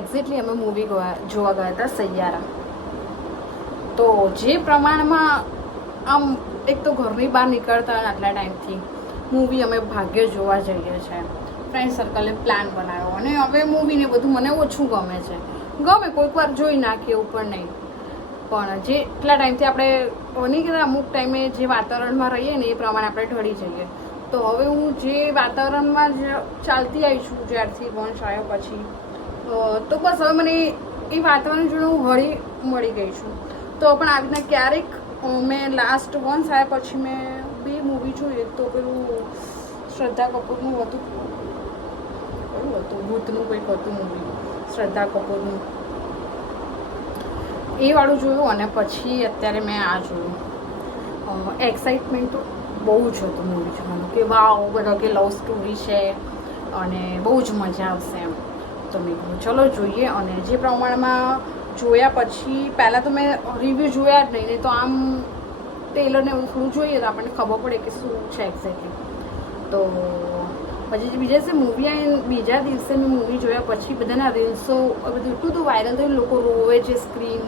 Exactly અમે movie જોવા ગયા હતા સૈયારા. તો જે પ્રમાણમાં આમ એક તો ઘરની બહાર નીકળતા આટલા ટાઈમથી મૂવી અમે ભાગ્ય જોવા જઈએ છીએ. ફ્રેન્ડ સર્કલે પ્લાન બનાવ્યો અને હવે મૂવીને બધું મને ઓછું ગમે છે. ગમે કોઈક વાર જોઈ નાખીએ એવું પણ નહીં, પણ જે એટલા ટાઈમથી આપણે નહીં કે અમુક ટાઈમે જે વાતાવરણમાં રહીએ ને એ પ્રમાણે આપણે ઢળી જઈએ. તો હવે હું જે વાતાવરણમાં ચાલતી આવી છું જ્યારથી વંશ આવ્યો પછી, તો બસ હવે મને એ વાતાવરણ જોડે હું હળી મળી ગઈ છું. તો પણ આવી રીતના ક્યારેક મેં લાસ્ટ વંશ આવ્યા પછી મેં 2 મૂવી જોઈએ. તો પેલું શ્રદ્ધા કપૂરનું હતું, કયું હતું, ભૂતનું કંઈક હતું મૂવી, શ્રદ્ધા કપૂરનું, એ વાળું જોયું. અને પછી અત્યારે મેં આ જોયું. એક્સાઇટમેન્ટ તો બહુ જ હતું મૂવી જોવાનું કે વાવ, બધા કે લવ સ્ટોરી છે અને બહુ જ મજા આવશે એમ. તો મેં કીધું ચલો જોઈએ. અને જે પ્રમાણમાં જોયા પછી પહેલાં તો મેં રિવ્યૂ જોયા જ નહીં, તો આમ ટેલરને એવું થોડું જોઈએ તો આપણને ખબર પડે કે શું છે એક્ઝેક્ટલી. તો પછી બીજા દિવસે મૂવી આવી, બીજા દિવસે મેં મૂવી જોયા પછી બધાના રીલ્સો બધું એટલું તો વાયરલ થયું, લોકો રોવે છે, સ્ક્રીન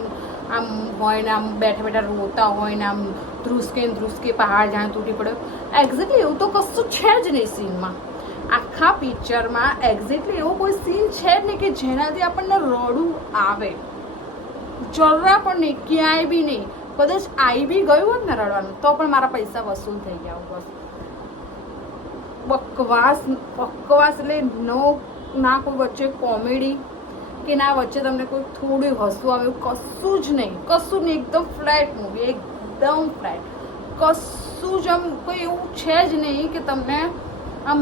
આમ હોય ને આમ બેઠા બેઠા રોતા હોય ને આમ ધ્રુસકે પહાડ જાણે તૂટી પડ્યો. એક્ઝેક્ટલી એવું તો કશું છે જ નહીં સીનમાં. આખા પિક્ચરમાં એક્ઝેક્ટલી એવો કોઈ સીન છે જ નહીં કે જેનાથી આપણને રડવું આવે, જરા પણ નહીં, ક્યાંય બી નહીં. કદાચ આવી બી ગયું હોત ને રડવાનું તો પણ મારા પૈસા વસૂલ થઈ ગયા. બસ બકવાસ એટલે ના કોઈ વચ્ચે કોમેડી કે ના વચ્ચે તમને કોઈ થોડું હસવું આવે, કશું જ નહીં. એકદમ ફ્લેટ મૂવી, એકદમ ફ્લેટ. કશું જ આમ કોઈ એવું છે જ નહીં કે તમને આમ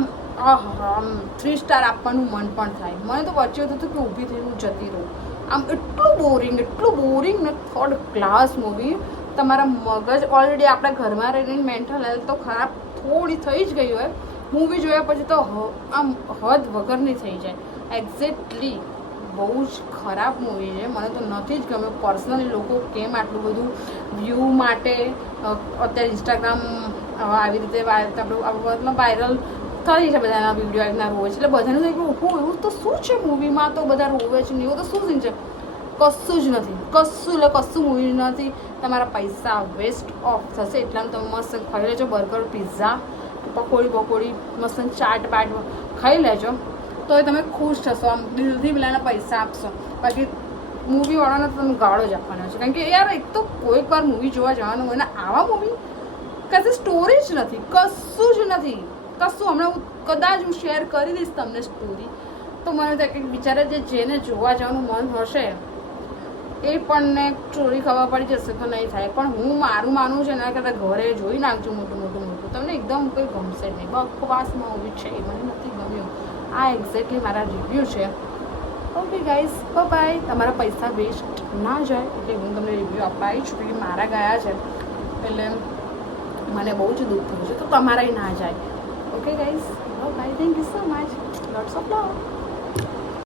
3 સ્ટાર આપવાનું મન પણ થાય. મને તો વચ્ચે હતું કે ઊભી થઈને જતી રહું. આમ એટલું બોરિંગ ને થર્ડ ક્લાસ મૂવી. તમારા મગજ ઓલરેડી આપણા ઘરમાં રહીને મેન્ટલ હેલ્થ તો ખરાબ થોડી થઈ જ ગઈ હોય, મૂવી જોયા પછી તો આમ હદ વગરની થઈ જાય. એક્ઝેક્ટલી બહુ જ ખરાબ મૂવી છે. મને તો નથી જ ગમે પર્સનલી. લોકો કેમ આટલું બધું વ્યૂ માટે અત્યારે ઇન્સ્ટાગ્રામ આવી રીતે આપણું વાયરલ થઈ છે, બધાના વિડીયો આવીના રોવે છે એટલે બધાનું થાય કે એવું તો શું છે મૂવીમાં, તો બધા રોવે છે ને એવું તો શું સીન છે. કશું જ નથી, કશું મૂવી નથી. તમારા પૈસા વેસ્ટ ઓફ થશે. એટલામાં તમે મસ્ત ખાઈ લેજો બર્ગર, પિઝા, પકોડી, મસ્ત ચાટ ખાઈ લેજો તો એ તમે ખુશ થશો. આમ દિલથી પેલાના પૈસા આપશો. બાકી મૂવીવાળાને તો તમે ગાળો જ આપવાનો છે. કારણ કે યાર એક તો કોઈક વાર મૂવી જોવા જવાનું હોય ને આવા મૂવી કશે સ્ટોરી જ નથી, કશું જ નથી. હમણાં કદાચ હું શેર કરી દઈશ તમને સ્ટોરી, તો મને તો કંઈક બિચારા જેને જોવા જવાનું મન હશે એ પણ સ્ટોરી ખબર પડી જશે તો નહીં થાય. પણ હું મારું માનવું છે એના કરતાં ઘરે જોઈ નાખજો મોટું. તમને એકદમ કંઈ ગમશે જ નહીં. બકવાસમાં મૂવી છે, એ મને નથી ગમ્યું. આ એક્ઝેક્ટલી મારા રિવ્યૂ છે. Okay guys, bye. તમારા પૈસા વેસ્ટ ના જાય એટલે હું તમને રિવ્યૂ અપાવી છું કે મારા ગયા છે એટલે મને બહુ જ દુઃખ થયું છે. તો તમારાય ના જાય. Okay guys, bye. Thank you so much. Lots of love.